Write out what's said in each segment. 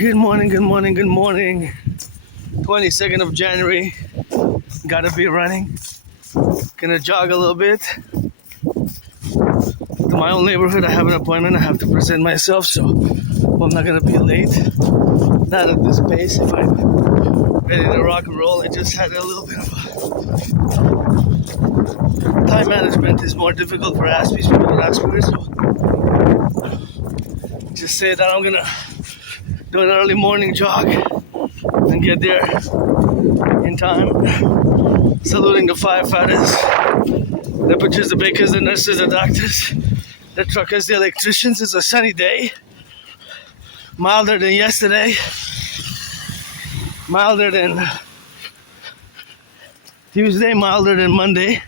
Good morning, good morning, good morning. 22nd of January. Gotta be running. Gonna jog a little bit. To my own neighborhood, I have an appointment. I have to present myself, so I'm not gonna be late. Not at this pace. If I'm ready to rock and roll, I just had a little bit of a time management is more difficult for Aspies people with Asperger's. So just say that I'm gonna do an early morning jog and get there in time. Saluting the firefighters, the butchers, the bakers, the nurses, the doctors, the truckers, the electricians. It's a sunny day, milder than yesterday, milder than Tuesday, milder than Monday.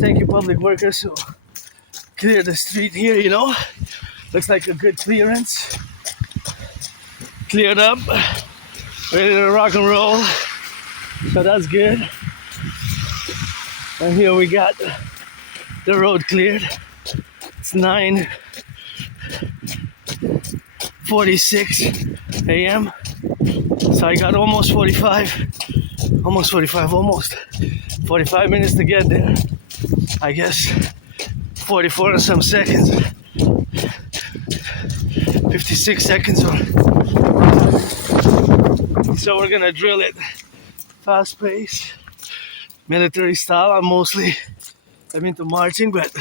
Thank you, public workers, who cleared the street here, you know. Looks like a good clearance. Cleared up, ready to rock and roll. So that's good. And here we got the road cleared. It's 9:46 a.m. So I got almost 45 minutes to get there. I guess 44 and some seconds. 56 seconds or so we're gonna drill it fast pace, military style. I'm into marching, but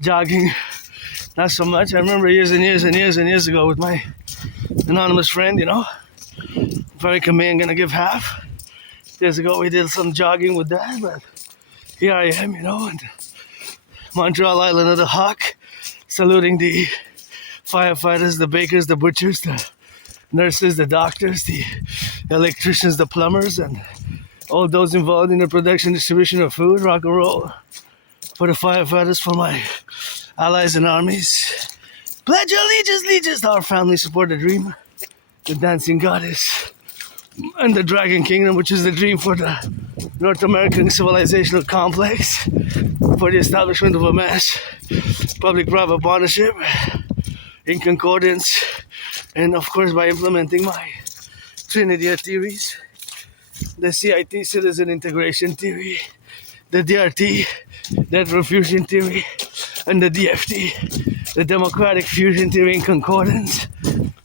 jogging not so much. I remember years ago with my anonymous friend, you know, Americain man gonna give half. Years ago we did some jogging with that, but here I am, you know, and Montreal Island of the Hawk, saluting the firefighters, the bakers, the butchers, the nurses, the doctors, the electricians, the plumbers, and all those involved in the production, distribution of food, rock and roll. For the firefighters, for my allies and armies. Pledge allegiance to our family, support the dream, the dancing goddess, and the dragon kingdom, which is the dream for the North American civilizational complex, for the establishment of a mass public-private partnership, in concordance, and of course by implementing my Trinity of theories, the CIT, citizen integration theory, the DRT, debt refusion theory, and the DFT, the democratic fusion theory in concordance.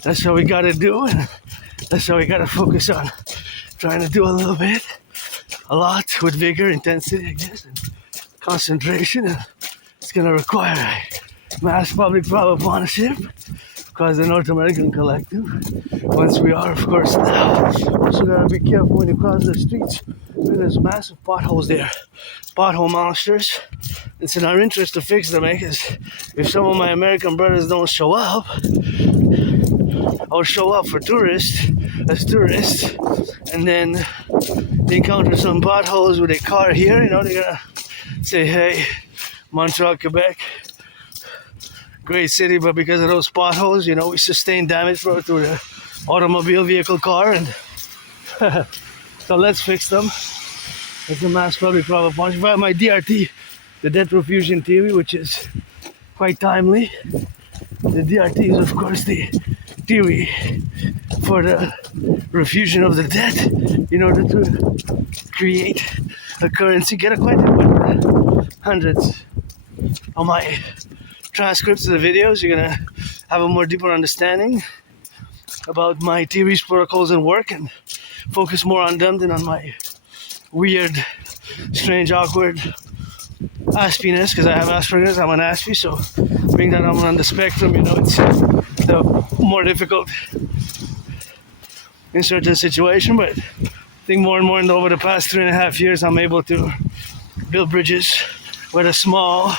That's what we gotta do, and that's what we gotta focus on. Trying to do a little bit, a lot, with vigor, intensity, I guess, and concentration. And it's gonna require a mass public-private partnership, because the North American Collective, once we are, of course, now, also gotta be careful when you cross the streets. There's massive potholes there, pothole monsters. It's in our interest to fix them, because if some of my American brothers don't show up, or show up for tourists, as tourists, and then they encounter some potholes with a car here, you know, they're gonna say, hey, Montreal, Quebec, great city, but because of those potholes, you know, we sustain damage through the automobile vehicle car, and so let's fix them. It's a mass public-private partnership. I have my DRT, the debt refusion theory, which is quite timely. The DRT is, of course, the theory for the refusion of the debt in order to create a currency. Get acquainted with hundreds of my transcripts of the videos. You're gonna have a more deeper understanding about my theories, protocols, and work, and focus more on them than on my weird, strange, awkward Aspiesque, because I have Asperger's. I'm an Aspie, so being that I'm on the spectrum, you know, it's more difficult in certain situations. But I think more and more over the past 3.5 years, I'm able to build bridges, whether small,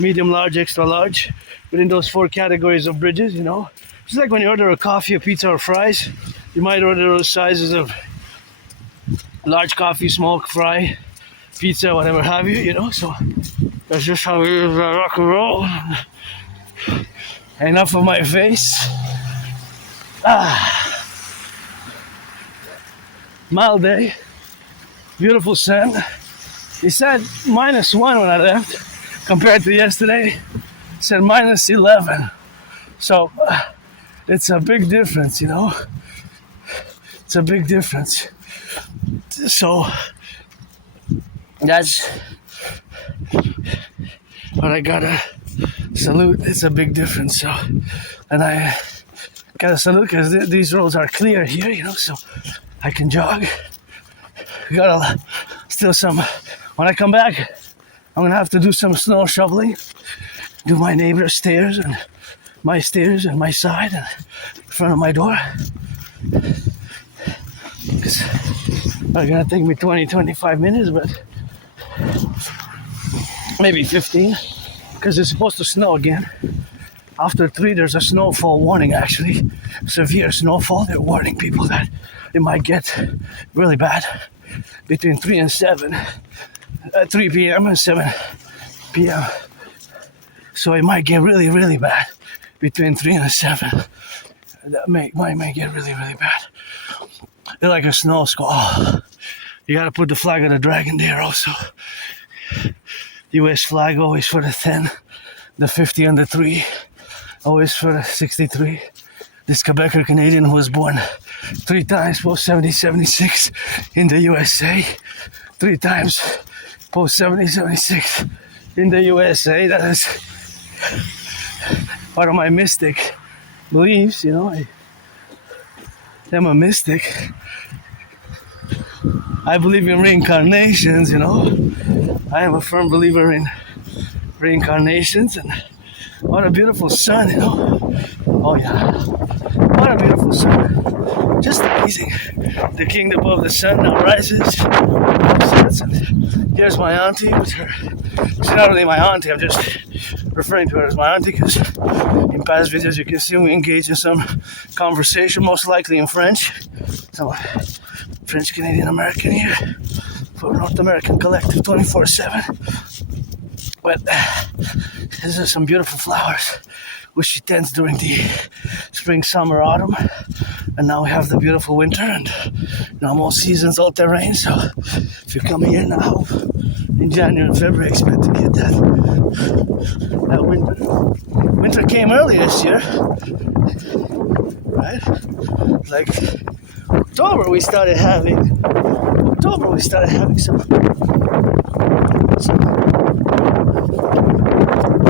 medium, large, extra large, within those 4 categories of bridges, you know. Just like when you order a coffee, a pizza, or fries, you might order those sizes of large coffee, small fry, pizza, whatever have you, you know. So that's just how we rock and roll. Enough of my face. Mild day, beautiful sun. He said -1 when I left, compared to yesterday. It said -11. So it's a big difference, you know. It's a big difference. So that's what I gotta salute. It's a big difference. So, and I gotta salute because these roads are clear here, you know, so I can jog. Gotta still some. When I come back, I'm gonna have to do some snow shoveling, do my neighbor's stairs and my side and in front of my door. It's gonna take me 20-25 minutes, but maybe 15, because it's supposed to snow again. After 3, there's a snowfall warning, actually. Severe snowfall. They're warning people that it might get really bad between 3 and 7, 3 p.m. and 7 p.m. So it might get really, really bad between 3 and 7. That might get really, really bad. They're like a snow squall. Oh, you gotta put the flag of the dragon there also. US flag always for the 10, the 50 and the 3, always for the 63. This Quebecer Canadian who was born 3 times post 70-76 in the USA, 3 times post 70-76 in the USA. That is part of my mystic beliefs, you know. I'm a mystic. I believe in reincarnations, you know. I am a firm believer in reincarnations, and what a beautiful sun, you know. Oh yeah, what a beautiful sun. Just amazing. The kingdom of the sun now rises. And here's my auntie with her. She's not really my auntie, I'm just referring to her as my auntie because in past videos you can see we engage in some conversation, most likely in French. So French Canadian American here for North American Collectif 24/7. But these are some beautiful flowers which she tends during the spring, summer, autumn, and now we have the beautiful winter and most seasons all terrain. So if you come here now in January and February, expect to get that winter. Winter came early this year, right? Like October we started having some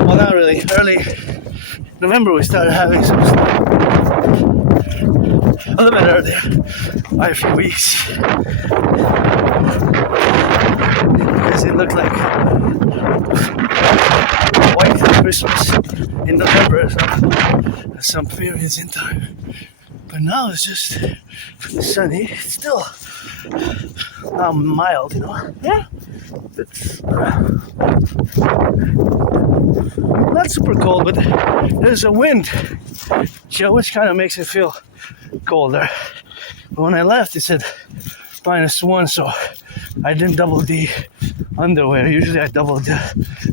well, not really. Early November we started having some snow. A little bit earlier, by a few weeks. Because it looked like white Christmas in November at some periods in time. But now it's just sunny. It's still mild, you know. Yeah. It's not super cold, but there's a wind chill, which kind of makes it feel colder. But when I left, it said -1, so I didn't double the underwear. Usually I double the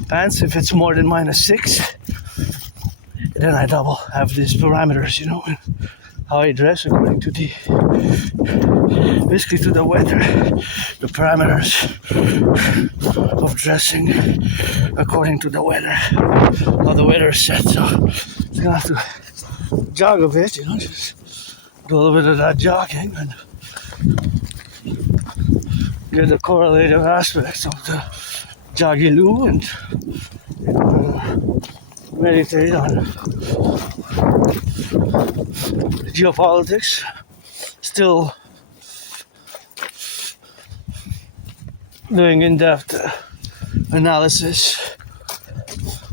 pants if it's more than -6. Then I double, have these parameters, you know, and how I dress according to basically to the weather, the parameters of dressing according to the weather, how the weather is set. So I'm gonna have to jog a bit, you know, just do a little bit of that jogging and get the correlative aspects of the joggiloo and meditate on geopolitics. Still doing in-depth analysis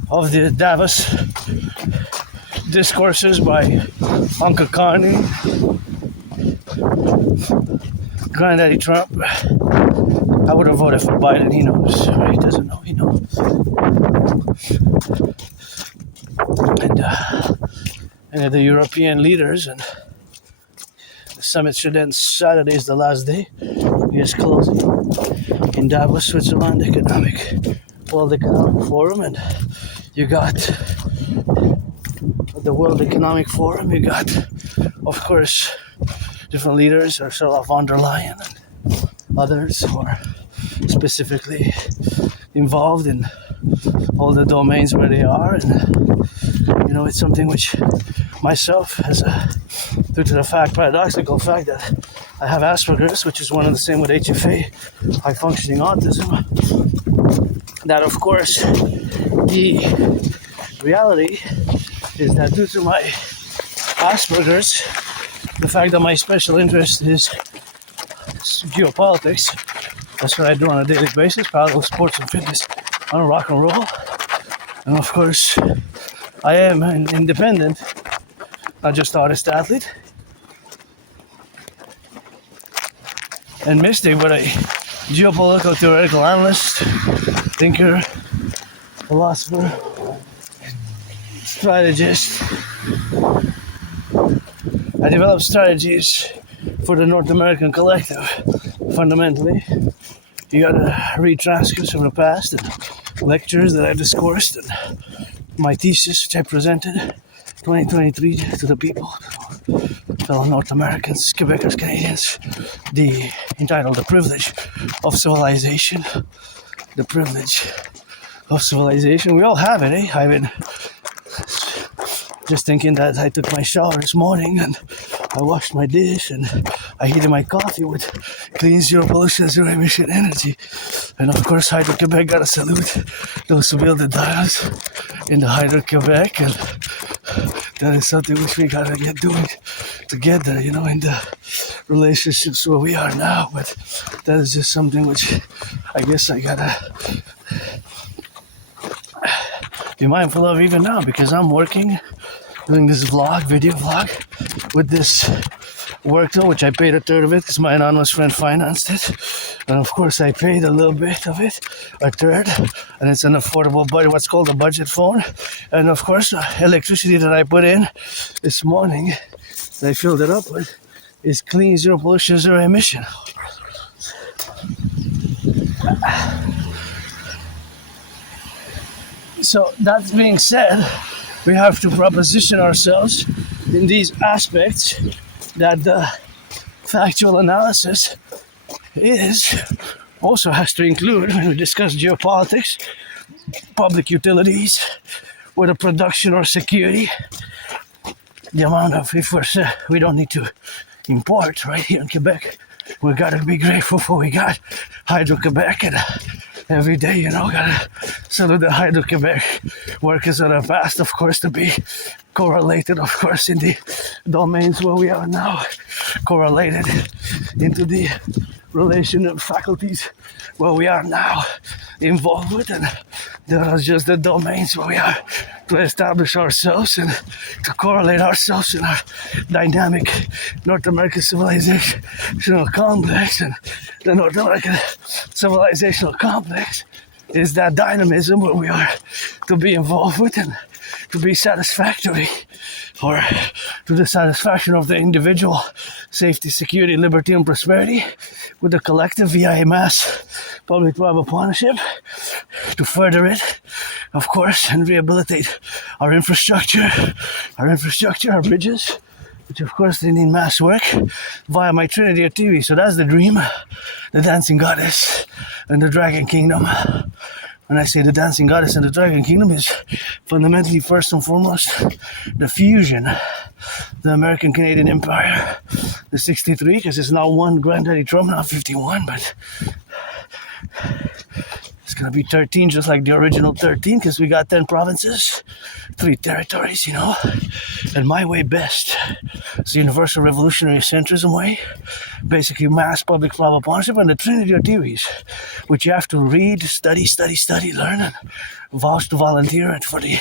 of the Davos discourses by Uncle Carney, Granddaddy Trump. I would have voted for Biden. He knows. He doesn't know. He knows. And the European leaders, and the summit should end Saturday is the last day. It's closing in Davos, Switzerland, World Economic Forum, and you got the World Economic Forum. You got, of course, different leaders, Ursula von der Leyen and others who are specifically involved in all the domains where they are, and it's something which myself due to the paradoxical fact that I have Asperger's, which is one and the same with HFA, high functioning autism, that of course the reality is that due to my Asperger's, the fact that my special interest is geopolitics, that's what I do on a daily basis, parallel sports and fitness on a rock and roll. And of course, I am an independent, not just artist athlete, and mystic, but a geopolitical theoretical analyst, thinker, philosopher, strategist. I develop strategies for the North American Collective. Fundamentally, you gotta read transcripts from the past and lectures that I discoursed and my thesis, which I presented 2023 to the people, fellow North Americans, Quebecers, Canadians, entitled The Privilege of Civilization. The Privilege of Civilization. We all have it, eh? I've been just thinking that I took my shower this morning and I washed my dish and I heated my coffee with clean, zero pollution, zero emission energy. And of course, Hydro-Quebec gotta salute those who build the dials in the Hydro-Quebec, and that is something which we gotta get doing together, in the relationships where we are now. But that is just something which I guess I gotta be mindful of even now, because I'm working, doing this video vlog with this work though, which I paid a third of it because my anonymous friend financed it. And of course I paid a little bit of it, a third, and it's an affordable budget, what's called a budget phone. And of course electricity that I put in this morning, that I filled it up with, is clean, zero pollution, zero emission. So that being said, we have to proposition ourselves in these aspects that the factual analysis also has to include when we discuss geopolitics, public utilities, whether production or security, the amount of, we don't need to import right here in Quebec. We gotta be grateful for we got Hydro-Quebec, and every day, gotta salute the Hydro-Quebec workers that have asked, of course, to be correlated, of course, in the domains where we are now, correlated into the relation of faculties where we are now involved with, and that are just the domains where we are to establish ourselves and to correlate ourselves in our dynamic North American civilizational complex. And the North American civilizational complex is that dynamism where we are to be involved with and to be satisfactory, or to the satisfaction of the individual safety, security, liberty, and prosperity, with the collective via a mass public-private partnership to further it, of course, and rehabilitate our infrastructure, our bridges, which of course they need mass work via my Trinity of TV. So that's the dream, the dancing goddess and the dragon kingdom. When I say the dancing goddess and the dragon kingdom, is fundamentally first and foremost the fusion, the American-Canadian Empire, the 63, because it's now one Granddaddy Trump, not 51, but it's gonna be 13, just like the original 13, because we got 10 provinces, 3 territories, and my way best. It's the universal revolutionary centrism way, basically mass public-private partnership, and the Trinity of theories, which you have to read, study, learn, and vouch to volunteer for the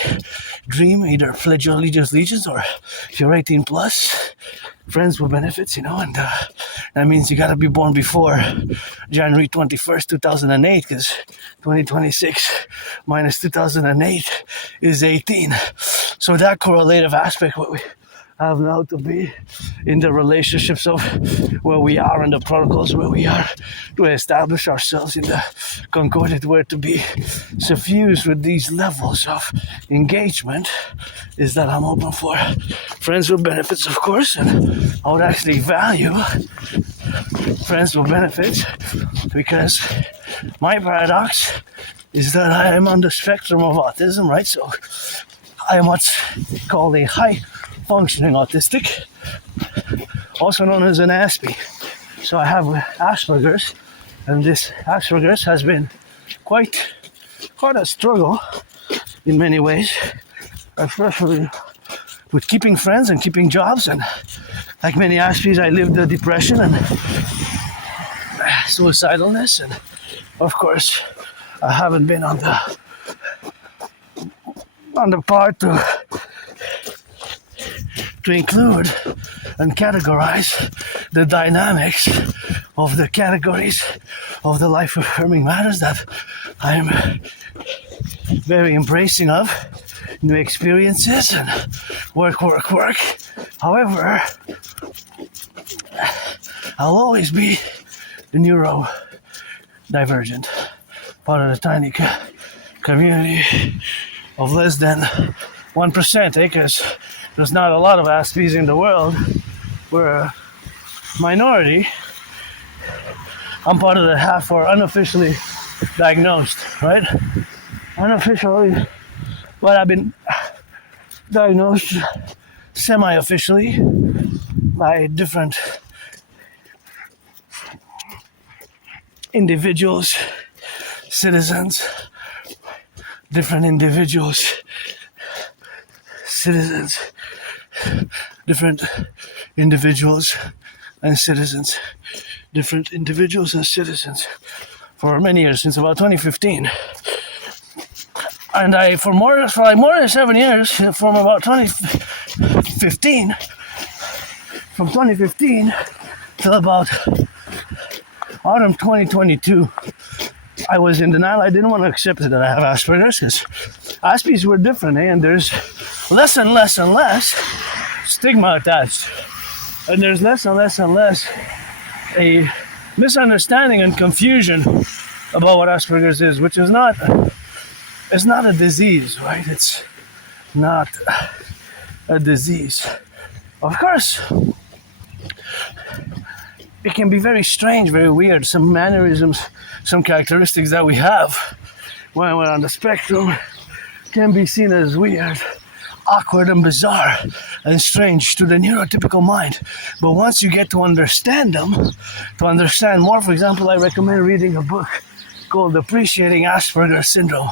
dream, either pledge your allegiance, or if you're 18 plus, friends with benefits, and that means you gotta be born before January 21st, 2008, because 2026 minus 2008 is 18. So that correlative aspect, what we have now to be in the relationships of where we are and the protocols where we are, to establish ourselves in the concordant where to be suffused with these levels of engagement, is that I'm open for friends with benefits, of course, and I would actually value friends with benefits, because my paradox is that I am on the spectrum of autism, right? So I am what's called a high functioning autistic, also known as an Aspie. So I have Asperger's, and this Asperger's has been quite a struggle in many ways, especially with keeping friends and keeping jobs. And like many Aspies, I lived the depression and suicidalness, and of course I haven't been on the part to include and categorize the dynamics of the categories of the life affirming matters that I am very embracing of, new experiences and work. However, I'll always be the neurodivergent, part of the tiny community of less than 1%, because there's not a lot of Aspies in the world. We're a minority. I'm part of the half or unofficially diagnosed, right? Unofficially, but I've been diagnosed semi-officially by different individuals, citizens, different individuals, citizens, different individuals and citizens, different individuals and citizens for many years, since about 2015. And I, for more than 7 years, from about 2015, from 2015 till about autumn 2022, I was in denial. I didn't want to accept that I have Asperger's, because Aspies were different, and there's less and less stigma attached. And there's less and less a misunderstanding and confusion about what Asperger's is, which is not, it's not a disease, right? It's not a disease. Of course, it can be very strange, very weird. Some mannerisms, some characteristics that we have when we're on the spectrum can be seen as weird, awkward, and bizarre, and strange to the neurotypical mind. But once you get to understand them, to understand more, for example, I recommend reading a book called Appreciating Asperger's Syndrome.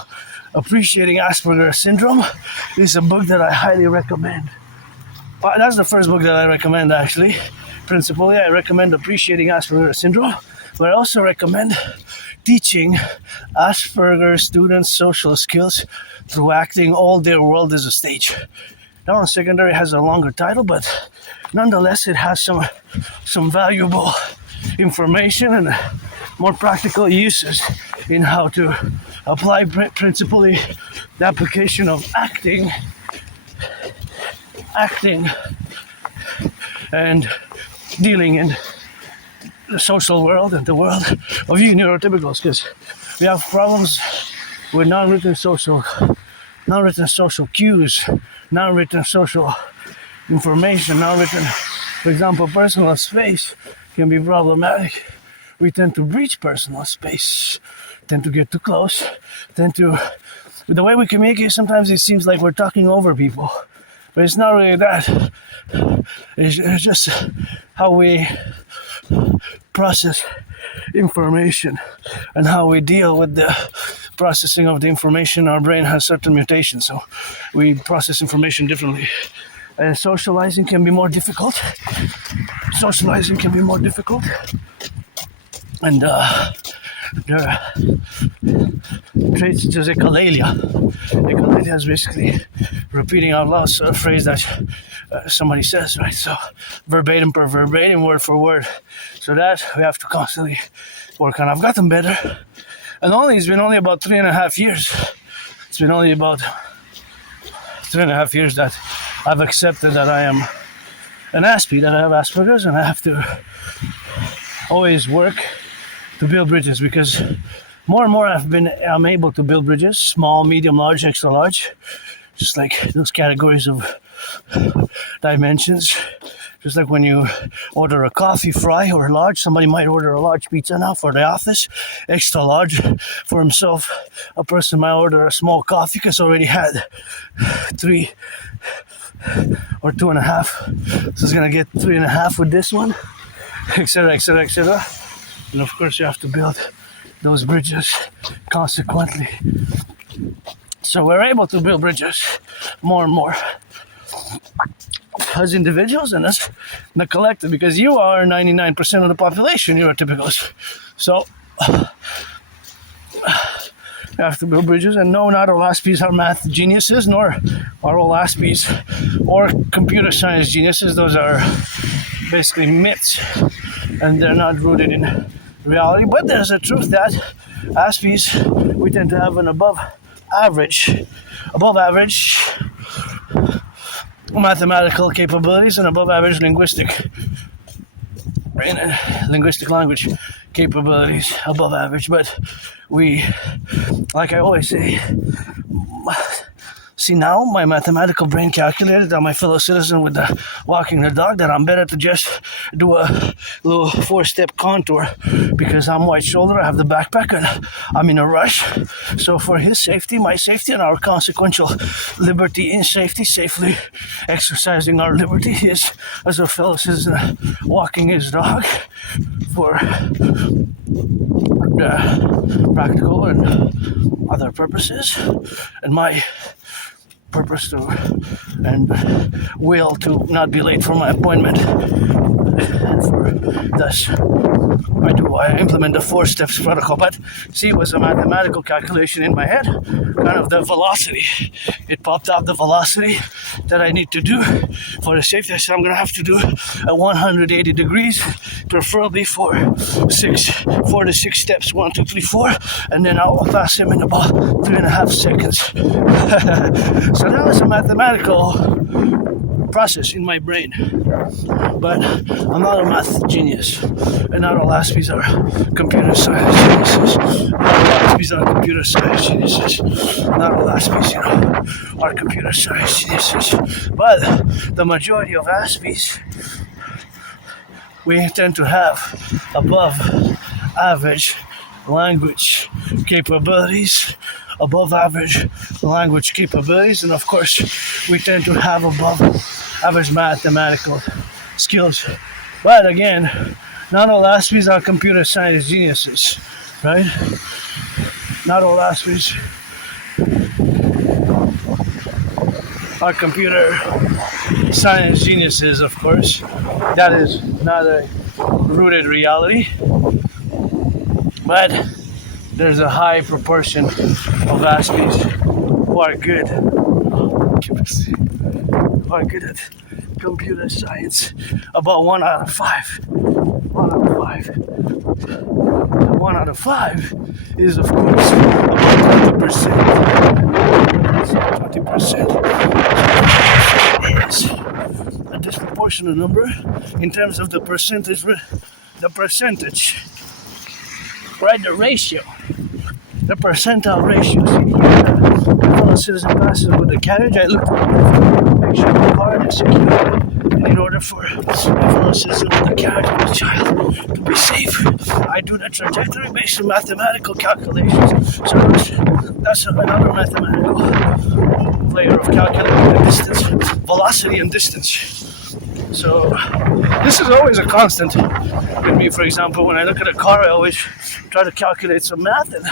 Appreciating Asperger's Syndrome is a book that I highly recommend. That's the first book that I recommend, actually. Principally, I recommend Appreciating Asperger's Syndrome, but I also recommend teaching Asperger's students social skills through acting. All their world is a stage. That one, secondary, has a longer title, but nonetheless, it has some valuable information and more practical uses in how to apply principally the application of acting and dealing in the social world and the world of you neurotypicals, because we have problems with non-written social cues, non-written social information, non-written, for example, personal space can be problematic. We tend to breach personal space, tend to get too close, the way we communicate, sometimes it seems like we're talking over people, but it's not really that. It's just how we process information and how we deal with the processing of the information. Our brain has certain mutations, so we process information differently. And socializing can be more difficult. And there are traits such as echolalia. Echolalia is basically repeating out loud a phrase that somebody says, right? So verbatim per verbatim, word for word. So that we have to constantly work on. I've gotten better. And it's been only about 3.5 years. It's been only about 3.5 years that I've accepted that I am an Aspie, that I have Asperger's, and I have to always work to build bridges, because more and more I'm able to build bridges, small, medium, large, extra large, just like those categories of dimensions. Just like when you order a coffee fry or large, somebody might order a large pizza now for the office, extra large for himself. A person might order a small coffee because already had 3 or 2.5. So it's gonna get 3.5 with this one, etc., etc., etc. And of course, you have to build those bridges consequently. So we're able to build bridges more and more as individuals and as the collective, because you are 99% of the population, neurotypicals. So you have to build bridges, and no, not all Aspies are math geniuses, nor are all Aspies or computer science geniuses. Those are basically myths, and they're not rooted in reality. But there's a truth that Aspies, we tend to have an above average mathematical capabilities and above average linguistic language capabilities, above average. But we, like I always say, see, now my mathematical brain calculated that my fellow citizen with the walking the dog, that I'm better to just do a little 4-step contour because I'm white shoulder, I have the backpack, and I'm in a rush. So for his safety, my safety, and our consequential liberty in safety, safely exercising our liberty, is as a fellow citizen walking his dog for practical and other purposes, and my purpose to and will to not be late for my appointment, and for thus I implement the 4 steps protocol. But see, it was a mathematical calculation in my head, kind of the velocity. It popped up the velocity that I need to do for the safety. So I'm gonna have to do at 180 degrees, preferably for 4 to 6 steps, 1, 2, 3, 4, and then I'll pass him in about 3.5 seconds. So that was a mathematical process in my brain. But I'm not a math genius, and not all Aspies are computer science geniuses. Not all Aspies are computer science geniuses. Not all Aspies, are computer science geniuses. But the majority of Aspies, we tend to have above average language capabilities, and of course we tend to have above average mathematical skills. But again, not all Aspies are computer science geniuses, right? Not all Aspies are computer science geniuses, of course. That is not a rooted reality. But there's a high proportion of Aspies who are good at computer science. About 1 out of 5. 1 out of 5. And 1 out of 5 is, of course, about 20%. 20% is a disproportionate number in terms of the percentage, right? The ratio. The percentile ratio. See, my fellow citizen passes with the carriage. I look to make sure the car is secure. And in order for my fellow citizen with the carriage and the child to be safe, I do the trajectory based on mathematical calculations. So that's another mathematical layer of calculating the distance, velocity and distance. So this is always a constant with me. For example, when I look at a car, I always try to calculate some math and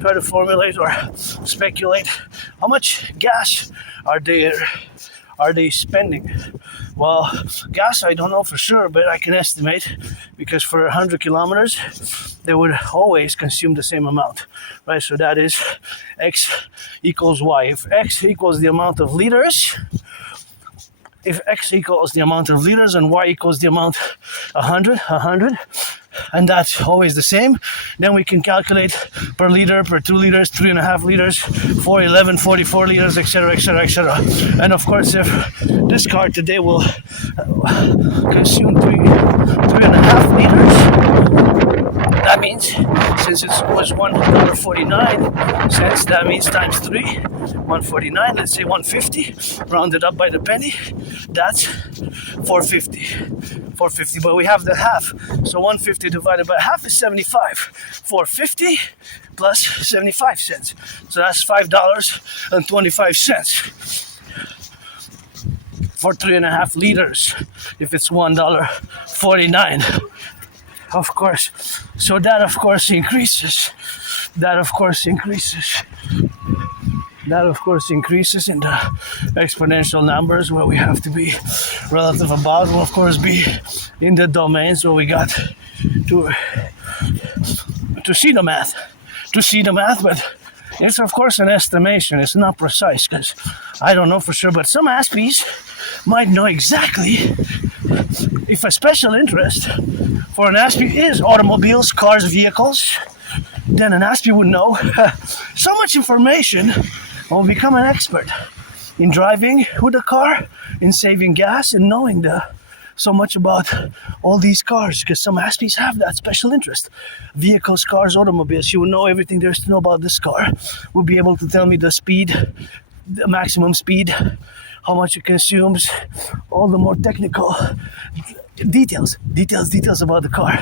try to formulate or speculate how much gas are they spending. Well, gas I don't know for sure, but I can estimate, because for 100 kilometers they would always consume the same amount, right? So that is X equals Y. If X equals the amount of liters, and Y equals the amount 100, and that's always the same, then we can calculate per liter, per 2 liters, 3.5 liters, 4, 11, 44 liters, etc., etc., etc. And of course, if this car today will consume 3.5 liters, that means, since it was $1.49, that means times 3, 149, let's say 150, rounded up by the penny, that's 450, but we have the half, so 150 divided by half is 75, 450 plus 75 cents, so that's $5.25. for 3.5 liters if it's $1.49. Of course. So that of course increases. That of course increases. That of course increases in the exponential numbers where we have to be relative about will of course be in the domains where we got to see the math. To see the math, but it's of course an estimation. It's not precise because I don't know for sure, but some Aspies might know exactly if a special interest for an Aspie is automobiles, cars, vehicles, then an Aspie would know so much information and will become an expert in driving with a car, in saving gas, and knowing so much about all these cars, because some Aspies have that special interest. Vehicles, cars, automobiles. She would know everything there is to know about this car. Would be able to tell me the speed, the maximum speed, how much it consumes, all the more technical details about the car.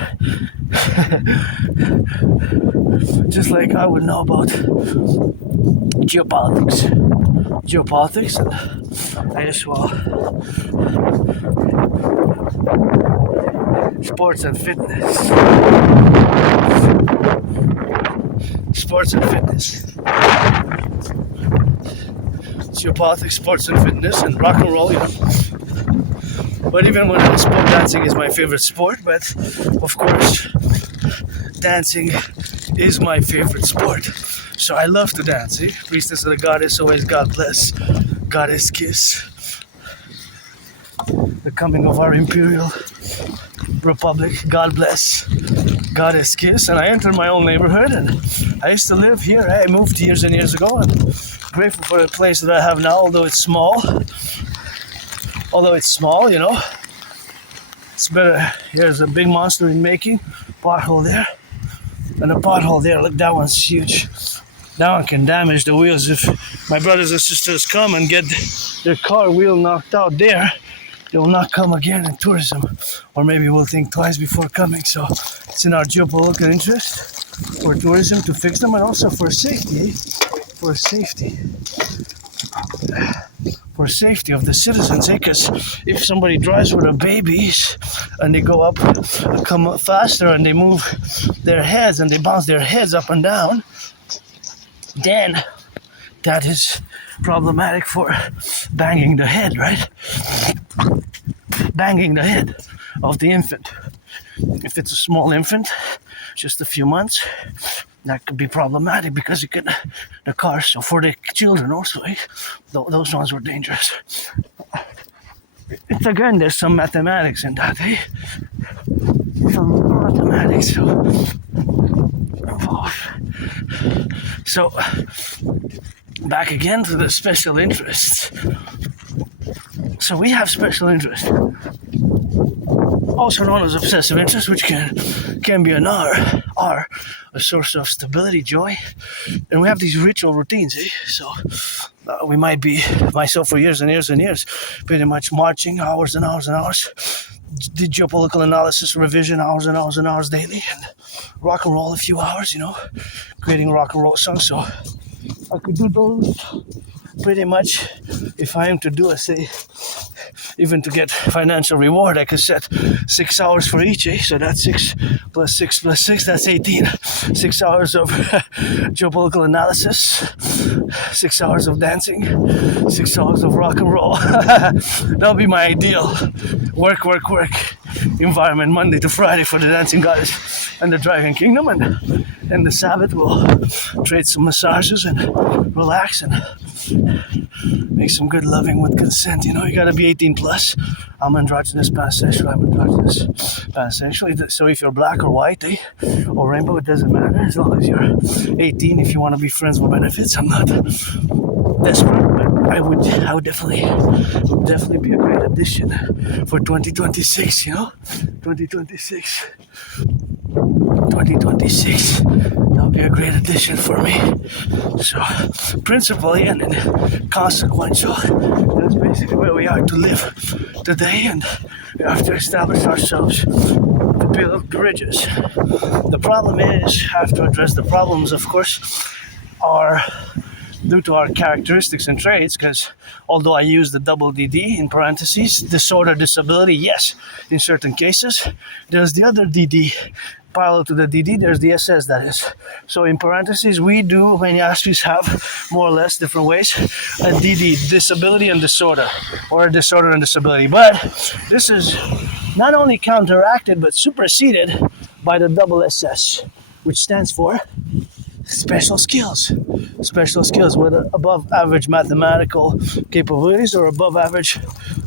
Just like I would know about geopolitics, and I guess sports and fitness. Geopolitics, sports and fitness, and rock and roll, you know. But even when I'm sport, dancing is my favorite sport, but of course, dancing is my favorite sport. So I love to dance, eh? Priestess of the goddess, always God bless. Goddess kiss. The coming of our Imperial Republic, God bless. Goddess kiss. And I entered my own neighborhood, and I used to live here. I moved years and years ago, and grateful for the place that I have now, although it's small, you know. It's better. Here's a big monster in making. Pothole there. And a pothole there. Look, that one's huge. That one can damage the wheels. If my brothers and sisters come and get their car wheel knocked out there, they will not come again in tourism. Or maybe we'll think twice before coming. So it's in our geopolitical interest for tourism to fix them, and also for safety. For safety of the citizens, because if somebody drives with a babies and they go up, come up faster, and they move their heads and they bounce their heads up and down, then that is problematic for banging the head, right? Banging the head of the infant. If it's a small infant, just a few months, that could be problematic because you can the car. So for the children also, those ones were dangerous. It's again, there's some mathematics in that, eh? Some mathematics involved. So back again to the special interests. So we have special interests, also known as obsessive interest, which can be an R, a source of stability, joy, and we have these ritual routines. So we might be, myself for years and years and years, pretty much marching hours and hours and hours, did geopolitical analysis, revision hours and hours and hours daily, and rock and roll a few hours, you know, creating rock and roll songs. So I could do those pretty much. If I am to do a, say, even to get financial reward, I could set 6 hours for each, so that's 6 plus 6 plus 6, that's 18. 6 hours of geopolitical analysis, 6 hours of dancing, 6 hours of rock and roll. That'll be my ideal work environment, Monday to Friday for the dancing goddess and the driving kingdom, and the Sabbath we'll trade some massages and relax and make some good loving with consent. You know, you gotta be 18 plus. I'm androgynous, pansexual. I'm androgynous, pansexual. So if you're black or white, or rainbow, it doesn't matter as long as you're 18. If you want to be friends with benefits, I'm not desperate, but I would definitely be a great addition for 2026. You know, 2026. That'll be a great addition for me. So, principally and consequential, that's basically where we are to live today, and we have to establish ourselves to build bridges. The problem is, have to address the problems, of course, are due to our characteristics and traits, because although I use the double DD in parentheses, disorder, disability, yes, in certain cases, there's the other DD. Parallel to the DD, there's the SS, that is. So in parentheses, we do, many Aspies have more or less different ways, a DD, disability and disorder, or a disorder and disability. But this is not only counteracted, but superseded by the double SS, which stands for special skills. Special skills, whether above average mathematical capabilities or above average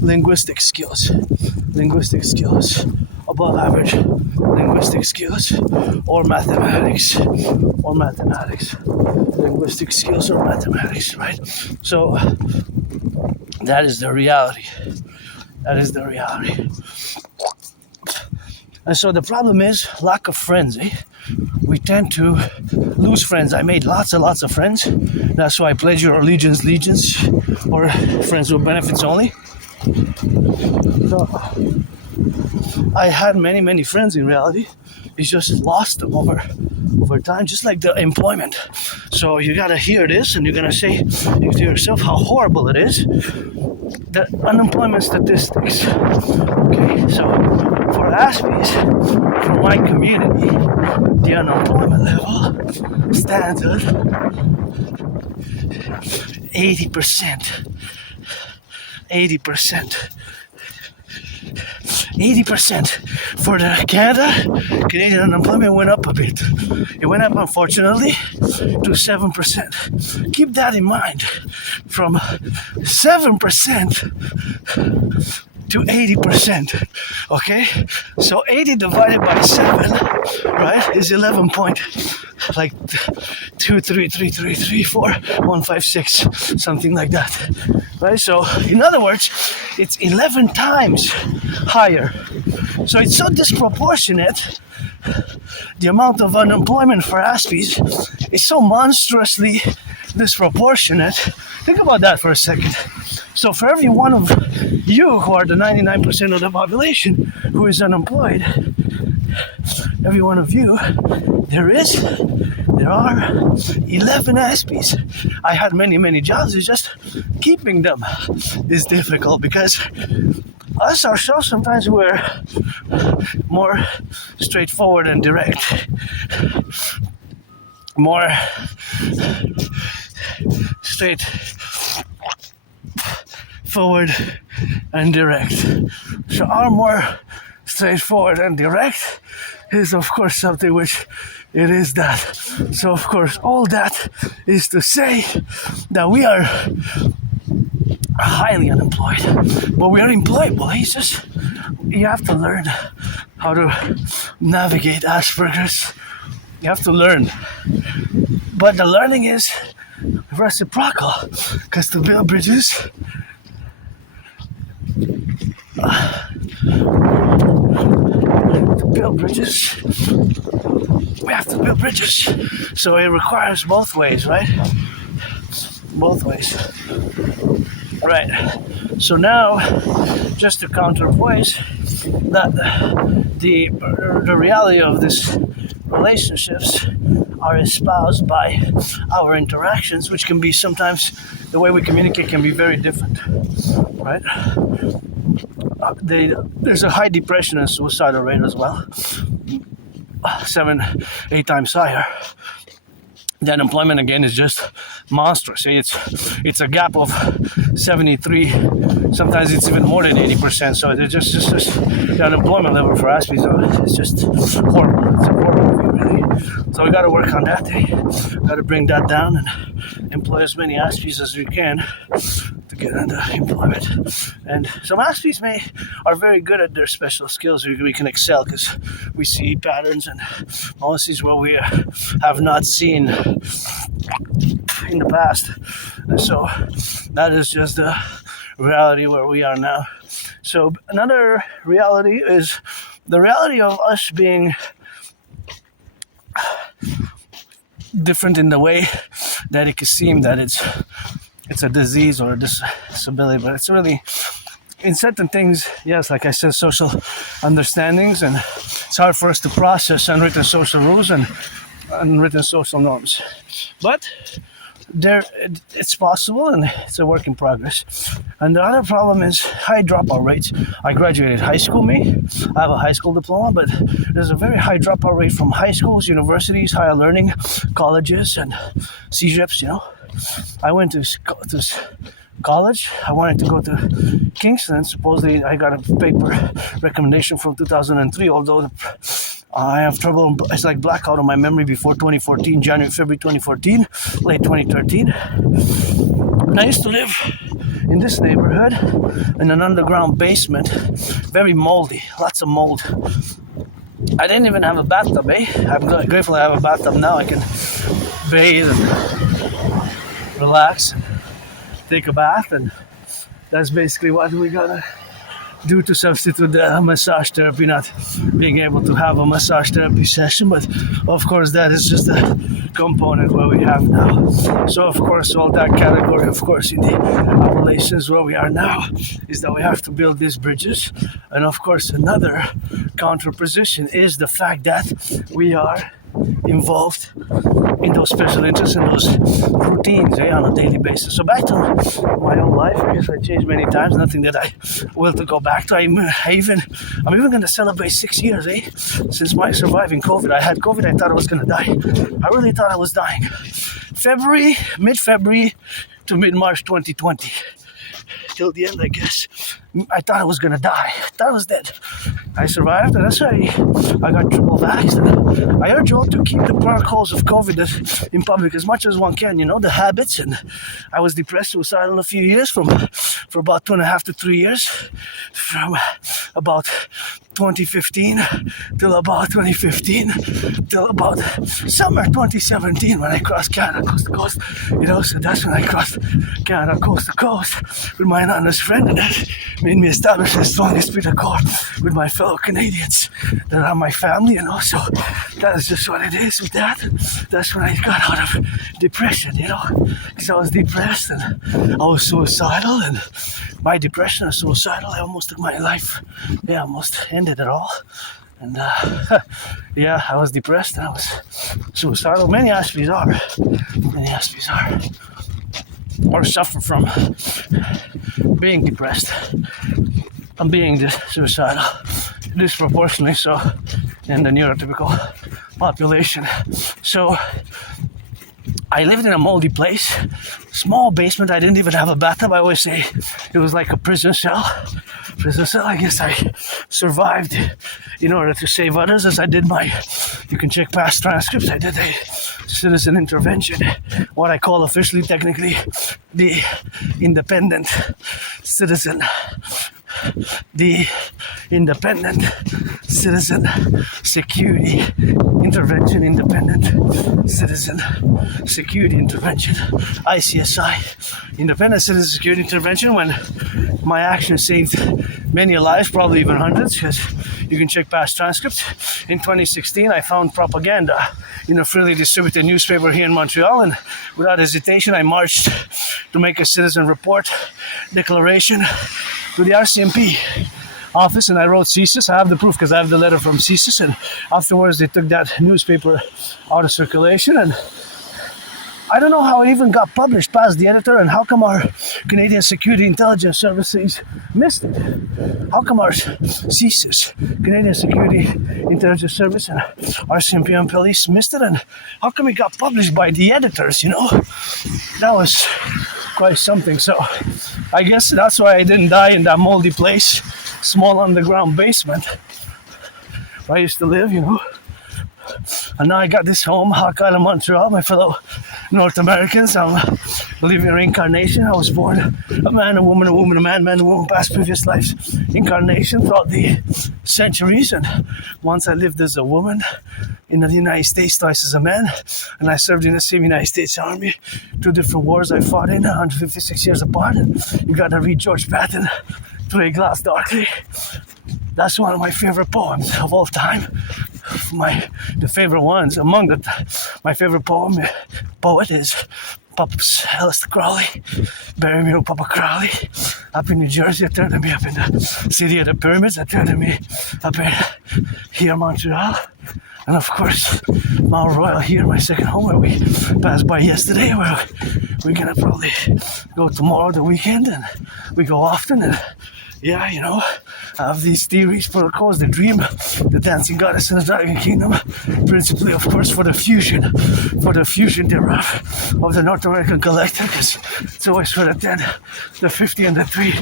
linguistic skills. Linguistic skills. Above average linguistic skills or mathematics. Linguistic skills or mathematics, right? So that is the reality. And so the problem is lack of friends, eh? We tend to lose friends. I made lots and lots of friends. That's why I pledge your allegiance, or friends with benefits only. So I had many friends in reality. It's just lost them over time, just like the employment. So you gotta hear this and you're gonna say to yourself how horrible it is. The unemployment statistics. Okay, so for Aspies, for my community, the unemployment level stands at 80%. 80%. For the Canadian unemployment went up a bit. It went up, unfortunately, to 7%. Keep that in mind. From 7% to 80%. Okay? So 80 divided by 7, right, is 11 point, like 2333334 something like that. Right? So in other words, it's 11 times higher. So it's so disproportionate. The amount of unemployment for Aspies is so monstrously disproportionate. Think about that for a second. So for every one of you who are the 99% of the population who is unemployed, every one of you, there are 11 Aspies. I had many jobs. It's just keeping them is difficult because us ourselves sometimes we're more straightforward and direct. More straightforward and direct. So our more straightforward and direct is of course something which it is that. So of course all that is to say that we are highly unemployed, but we are employable. It's just you have to learn how to navigate Asperger's. You have to learn, but the learning is reciprocal, because to build bridges, we have to build bridges. So it requires both ways, right? Both ways. Right. So now, just to counterpoise that the reality of this relationships are espoused by our interactions, which can be sometimes the way we communicate can be very different, right? There's a high depression and suicidal rate as well, 7-8 times higher. The unemployment again is just monstrous. It's a gap of 73. Sometimes it's even more than 80%. So it's just the unemployment level for Aspies. It's just horrible. It's a horrible thing, really. So we got to work on that. Got to bring that down and employ as many Aspies as we can to get into employment. And some Aspies are very good at their special skills. We can excel because we see patterns and policies where we have not seen in the past. And so that is just the reality where we are now. So another reality is the reality of us being different in the way that it can seem that it's a disease or a disability, but it's really, in certain things, yes, like I said, social understandings, and it's hard for us to process unwritten social rules and unwritten social norms. But it's possible, and it's a work in progress. And the other problem is high dropout rates. I graduated high school, I have a high school diploma, but there's a very high dropout rate from high schools, universities, higher learning, colleges, and CJEPs, I went to college. I wanted to go to Kingston. Supposedly, I got a paper recommendation from 2003, although I have trouble. It's like blackout on my memory before 2014, February 2014, late 2013. And I used to live in this neighborhood in an underground basement, very moldy, lots of mold. I didn't even have a bathtub, I'm grateful I have a bathtub now. I can bathe and relax and take a bath, and that's basically what we gotta do to substitute the massage therapy, not being able to have a massage therapy session. But of course that is just a component where we have now. So of course all that category, of course, in the Appalachians where we are now, is that we have to build these bridges. And of course another counterposition is the fact that we are involved in those special interests and those routines on a daily basis. So back to my own life, I guess I changed many times, nothing that I will to go back to. I'm even going to celebrate 6 years, since my surviving COVID. I had COVID, I thought I was going to die. I really thought I was dying. Mid-February to mid-March 2020. Till the end, I guess. I thought I was gonna die. I thought I was dead. I survived, and that's why I got triple vaxxed. And I urge you all to keep the protocols of COVID in public as much as one can. The habits. And I was depressed, suicidal a few years for about 2.5 to 3 years, from about 2015 till about 2015 till about summer 2017 when I crossed Canada coast to coast. So that's when I crossed Canada coast to coast with my anonymous friend, and that made me establish the strongest bit of accord with my fellow Canadians that are my family. So that is just what it is with that. That's when I got out of depression, because I was depressed and I was suicidal, and by depression and suicidal, I almost took my life. Yeah, almost ended it all. And yeah, I was depressed and I was suicidal. Many Aspies are. Or suffer from being depressed and being suicidal, disproportionately so in the neurotypical population. So I lived in a moldy place, small basement. I didn't even have a bathtub. I always say it was like a prison cell. I guess I survived in order to save others, as I did you can check past transcripts, I did a citizen intervention, what I call officially, technically, the independent citizen. The independent citizen security intervention, independent citizen security intervention, ICSI, independent citizen security intervention, when my action saved many lives, probably even hundreds, because you can check past transcripts. In 2016, I found propaganda in a freely distributed newspaper here in Montreal, and without hesitation, I marched to make a citizen report declaration to the RCMP office, and I wrote CSIS. I have the proof because I have the letter from CSIS, and afterwards they took that newspaper out of circulation, and I don't know how it even got published past the editor, and how come our Canadian Security Intelligence Services missed it? How come our CSIS, Canadian Security Intelligence Service, and RCMP and police missed it? And how come it got published by the editors, That was quite something. So I guess that's why I didn't die in that moldy place, small underground basement where I used to live, And now I got this home, outside of Montreal, my fellow North Americans. I'm living in reincarnation. I was born a man, a woman, a man, a woman, past previous lives, incarnation throughout the centuries. And once I lived as a woman in the United States, twice as a man, and I served in the same United States Army, 2 different wars I fought in, 156 years apart. And you gotta read George Patton, Through a Glass Darkly. That's one of my favorite poems of all time. The favorite ones among my favorite poet is Papa's Alistair Crowley. Bury me with Papa Crowley. Up in New Jersey, I turned me up in the city of the pyramids. I turned me up in here in Montreal. And of course, Mount Royal here, my second home, where we passed by yesterday, where we're gonna probably go tomorrow, the weekend, and we go often. And yeah, you know, I have these theories, protocols, the dream, the dancing goddess in the Dragon Kingdom, principally, of course, for the fusion thereof of the North American Collective, because it's always for the 10, the 50, and the 3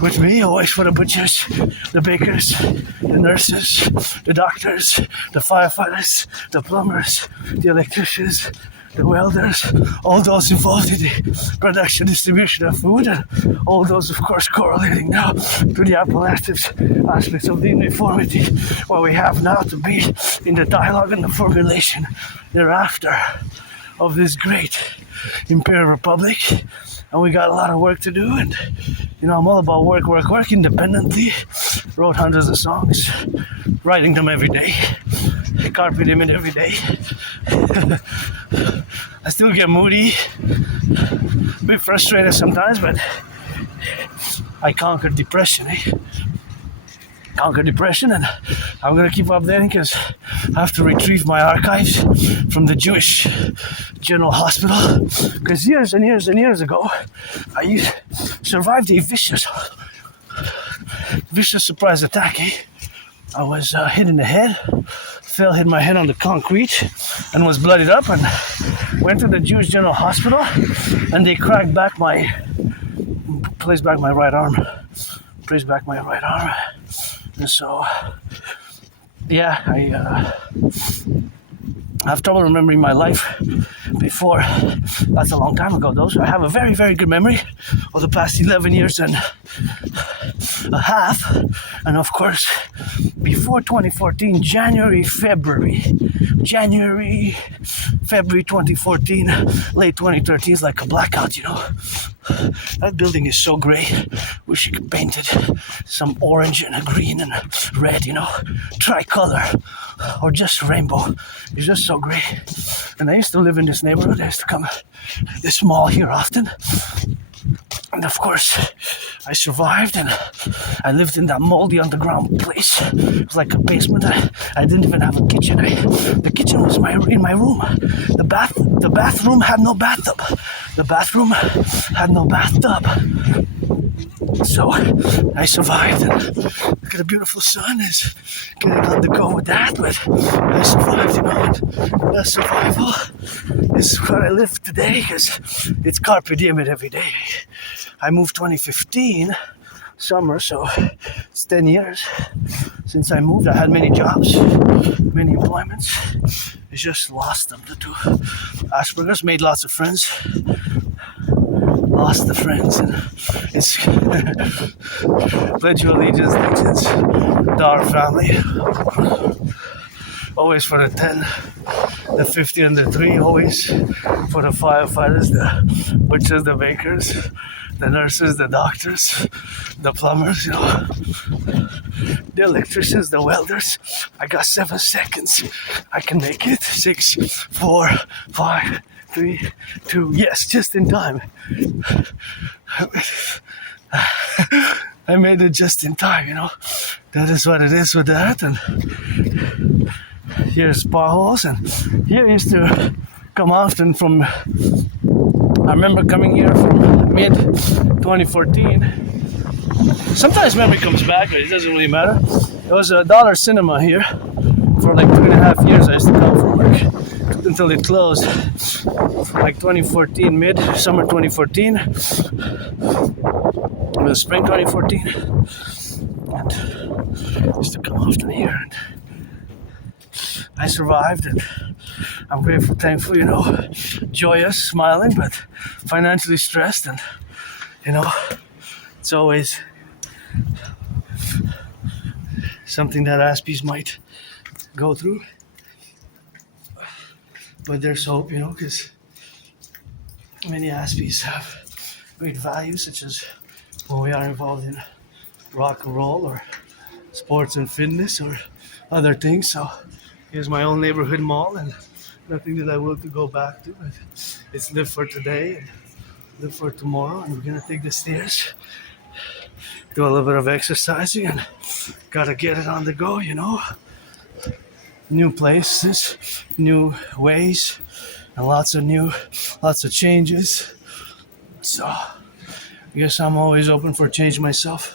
with me, always for the butchers, the bakers, the nurses, the doctors, the firefighters, the plumbers, the electricians, the welders, all those involved in the production, distribution of food, and all those, of course, correlating now to the appellative aspects of the uniformity, what we have now to be in the dialogue and the formulation thereafter of this great Imperial Republic. And we got a lot of work to do, and you know, I'm all about work independently. Wrote hundreds of songs, writing them every day, carpe diem it every day. I still get moody, a bit frustrated sometimes, but I conquered depression, Conquered depression, and I'm gonna keep updating because I have to retrieve my archives from the Jewish General Hospital. Because years and years and years ago, I survived a vicious surprise attack. I was hit in the head, hit my head on the concrete, and was bloodied up, and went to the Jewish General Hospital, and they placed back my right arm. And so, yeah, I have trouble remembering my life before. That's a long time ago, though. So I have a very, very good memory of the past 11 years and a half. And of course, before 2014, January, February 2014, late 2013 is like a blackout, you know. That building is so gray. Wish you could paint it some orange and a green and a red, you know, tricolor or just rainbow. It's just so gray. And I used to live in this neighborhood. I used to come to this mall here often. And of course, I survived, and I lived in that moldy underground place. It was like a basement. I didn't even have a kitchen. The kitchen was in my room. The bathroom had no bathtub. So I survived, and look at the beautiful sun. Is getting on the go with that, but I survived, you know. And that survival is what I live today, because it's carpe diem it every day. I moved 2015 summer, so it's 10 years since I moved. I had many jobs, many employments. I just lost them to Asperger's, made lots of friends. Lost the friends, and it's pledge your allegiance to our family. Always for the 10, the 50, and the 3. Always for the firefighters, the butchers, the bakers, the nurses, the doctors, the plumbers, you know, the electricians, the welders. I got 7 seconds. I can make it. 6, 4, 5, 3, 2. Yes, just in time. I made it just in time, you know. That is what it is with that. And here's potholes, and here used to come often from. I remember coming here from mid 2014. Sometimes memory comes back, but it doesn't really matter. It was a dollar cinema here for like 2.5 years. I used to come from like until it closed, like 2014, summer 2014, it was spring 2014, and I used to come often here, and I survived, and I'm grateful, thankful, you know, joyous, smiling, but financially stressed, and you know, it's always something that Aspies might go through. But there's hope, you know, because many Aspies have great values, such as when we are involved in rock-and-roll or sports and fitness or other things. So here's my own neighborhood mall, and nothing that I will to go back to, but it's live for today and live for tomorrow. And we're gonna take the stairs, do a little bit of exercising, and gotta get it on the go, you know. new places, new ways, and lots of changes. So I guess I'm always open for change myself.